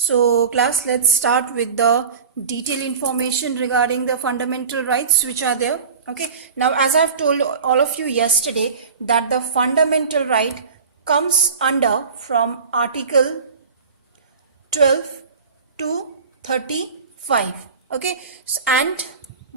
So class, let's start with the detailed information regarding the fundamental rights which are there. Okay, now as I've told all of you yesterday that the fundamental right comes under from Article 12 to 35. Okay, and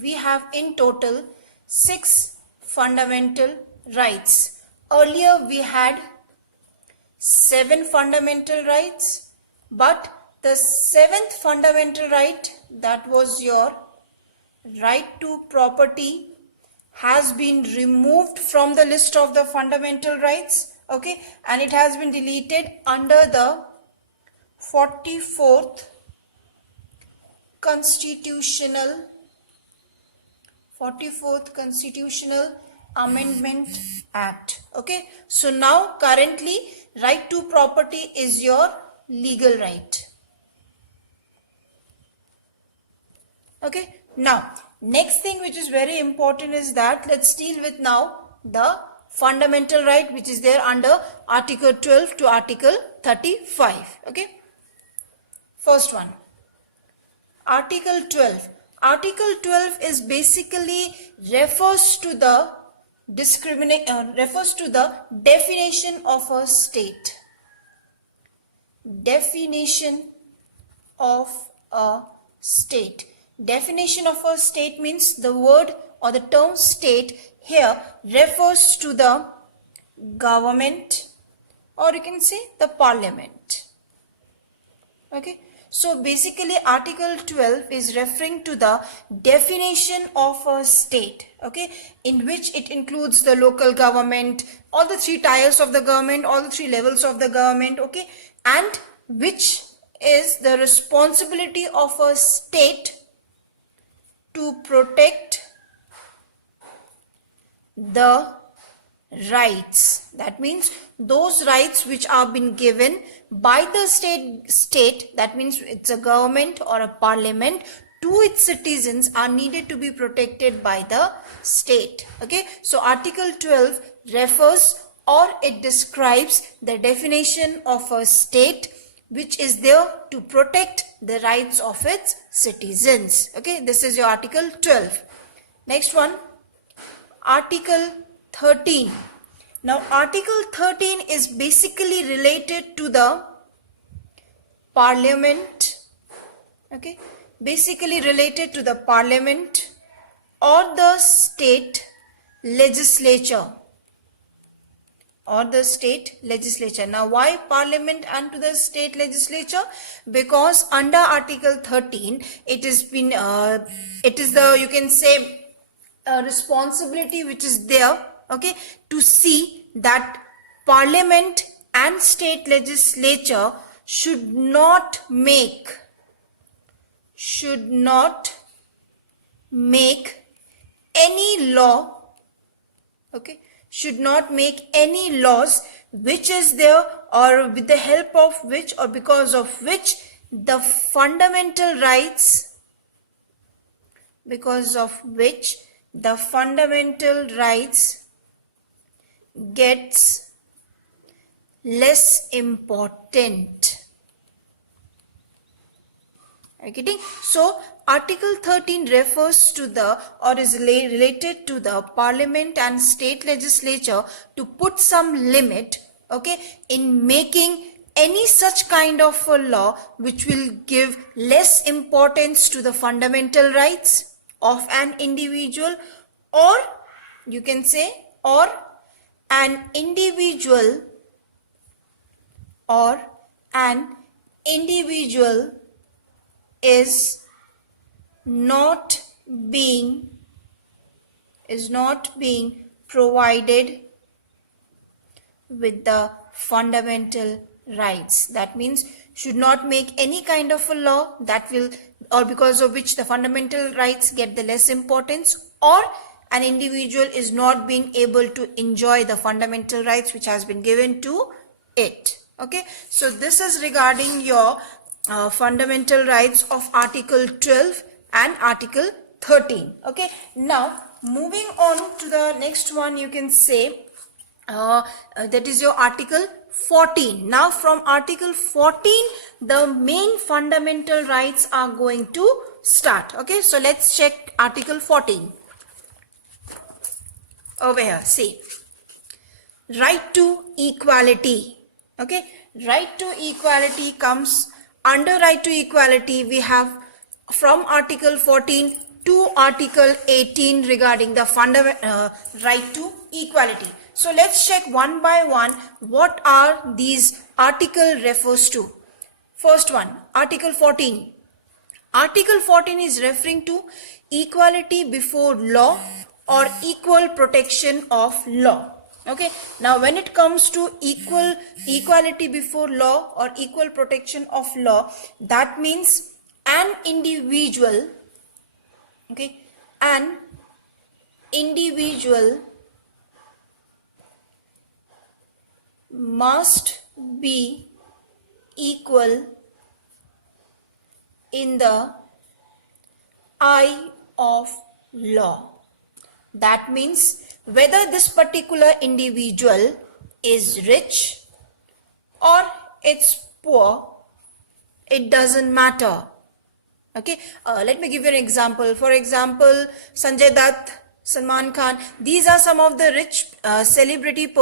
we have in total 6 fundamental rights. Earlier we had 7 fundamental rights, but the 7th fundamental right, that was your right to property, has been removed from the list of the fundamental rights. Okay, and it has been deleted under the 44th constitutional Amendment Act. Okay, so now currently right to property is your legal right. Okay, now next thing which is very important is that let's deal with now the fundamental right which is there under Article 12 to Article 35. Okay, first one, Article 12. Article 12 is basically refers to the definition of a state. Definition of a state. Definition of a state means the word or the term state here refers to the government, or you can say the parliament. Okay, so basically Article 12 is referring to the definition of a state, okay, in which it includes the local government, all the 3 tiers of the government, all the 3 levels of the government, okay, and which is the responsibility of a state to protect the rights. That means those rights which are been given by the state, that means it's a government or a parliament, to its citizens are needed to be protected by the state. Okay, so Article 12 refers or it describes the definition of a state which is there to protect the rights of its citizens. Okay, this is your Article 12. Next one, Article 13. Now Article 13 is basically related to the parliament. Okay, basically related to the parliament or the state legislature. Now why parliament and to the state legislature? Because under Article 13 it is been it is the, you can say, responsibility which is there, okay, to see that parliament and state legislature should not make any law, okay, should not make any laws which is there or with the help of which or because of which the fundamental rights, gets less important. Are you getting? So Article 13 refers to the or is related to the parliament and state legislature to put some limit, okay, in making any such kind of a law which will give less importance to the fundamental rights of an individual, or you can say, or an individual is not being provided with the fundamental rights. That means should not make any kind of a law that will or because of which the fundamental rights get the less importance, or an individual is not being able to enjoy the fundamental rights which has been given to it. Okay, so this is regarding your fundamental rights of Article 12 and Article 13. Okay, now moving on to the next one, you can say that is your Article 14. Now from Article 14, the main fundamental rights are going to start. Okay, so let's check Article 14. Over here, see. Right to equality. Okay, right to equality comes under right to equality. We have from Article 14 to Article 18 regarding the right to equality. So let's check one by one what are these article refers to. First one, Article 14. Article 14 is referring to equality before law or equal protection of law. Okay, now when it comes to equality before law or equal protection of law, that means an individual, okay, an individual must be equal in the eye of law. That means whether this particular individual is rich or it's poor, it doesn't matter. Okay, let me give you an example. For example, Sanjay Dutt, Salman Khan, these are some of the rich celebrity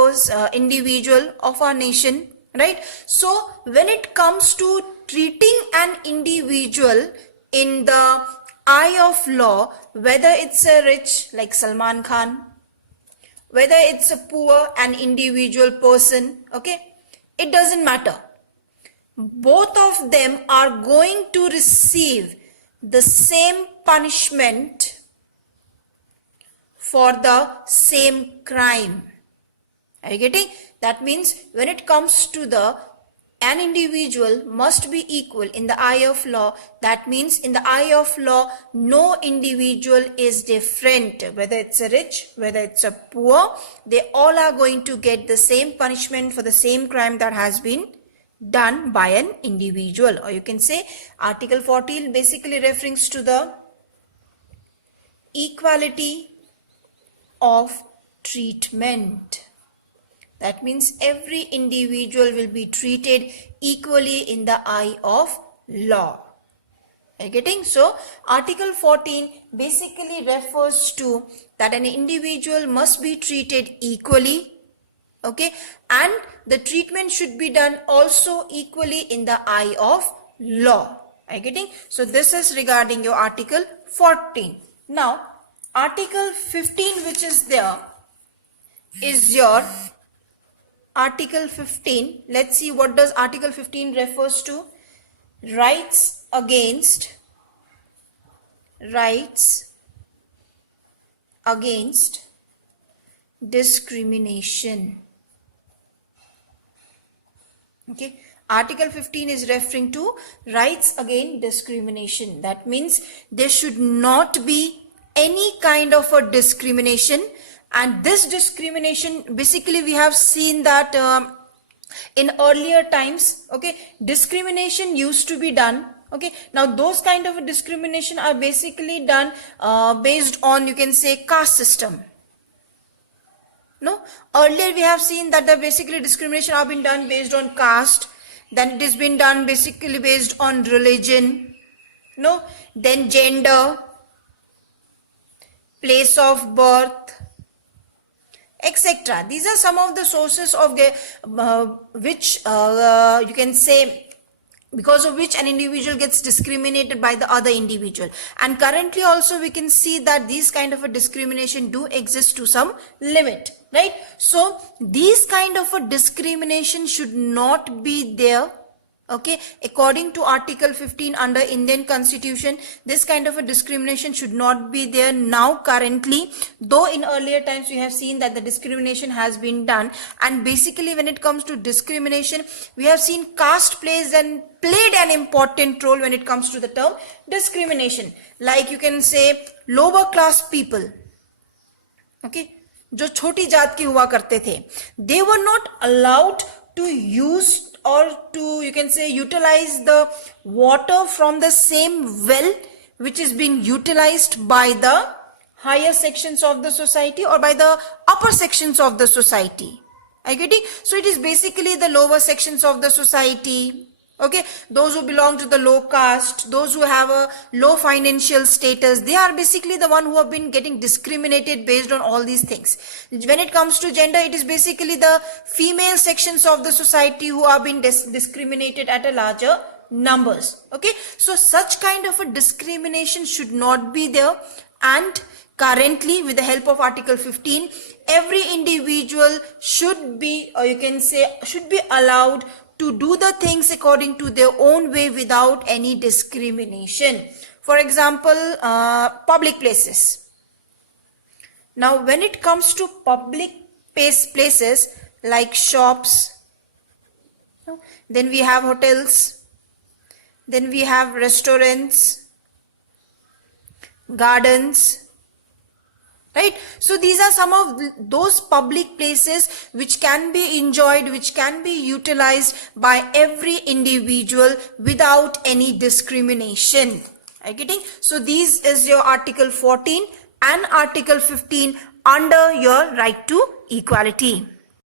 individual of our nation, right? So when it comes to treating an individual in the eye of law, whether it's a rich like Salman Khan, whether it's a poor an individual person, okay, it doesn't matter. Both of them are going to receive the same punishment for the same crime. Are you getting? That means when it comes to an individual must be equal in the eye of law. That means in the eye of law, no individual is different. Whether it's a rich, whether it's a poor, they all are going to get the same punishment for the same crime that has been done by an individual. Or you can say Article 14 basically refers to the equality of treatment. That means every individual will be treated equally in the eye of law. Are you getting? So Article 14 basically refers to that an individual must be treated equally, okay, and the treatment should be done also equally in the eye of law. Are you getting? So this is regarding your Article 14. Now Article 15, which is there, is your Article 15. Let's see what does Article 15 refers to. Rights against discrimination. Okay, Article 15 is referring to rights against discrimination. That means there should not be any kind of a discrimination. And this discrimination, basically we have seen that in earlier times, okay, discrimination used to be done. Okay, now those kind of a discrimination are basically done based on, you can say, caste system. No, earlier we have seen that the basically discrimination have been done based on caste. Then it has been done basically based on religion. No, then gender, place of birth, etc. These are some of the sources of which you can say because of which an individual gets discriminated by the other individual. And currently also we can see that these kind of a discrimination do exist to some limit, right? So these kind of a discrimination should not be there. Okay, according to Article 15 under Indian Constitution, this kind of a discrimination should not be there now currently, though in earlier times we have seen that the discrimination has been done. And basically when it comes to discrimination, we have seen caste played an important role when it comes to the term discrimination. Like you can say lower class people, okay, जो छोटी जात के हुआ करते थे, they were not allowed to use or to, you can say, utilize the water from the same well which is being utilized by the higher sections of the society or by the upper sections of the society. Are you getting? So it is basically the lower sections of the society. Okay, those who belong to the low caste, those who have a low financial status, they are basically the one who have been getting discriminated based on all these things. When it comes to gender, it is basically the female sections of the society who are being discriminated at a larger numbers. Okay, so such kind of a discrimination should not be there, and currently with the help of Article 15, every individual should be, or you can say should be allowed to do the things according to their own way without any discrimination. For example, public places. Now when it comes to public places like shops, then we have hotels, then we have restaurants, gardens, right? So these are some of those public places which can be enjoyed, which can be utilized by every individual without any discrimination. Are you getting? So these is your Article 14 and Article 15 under your right to equality.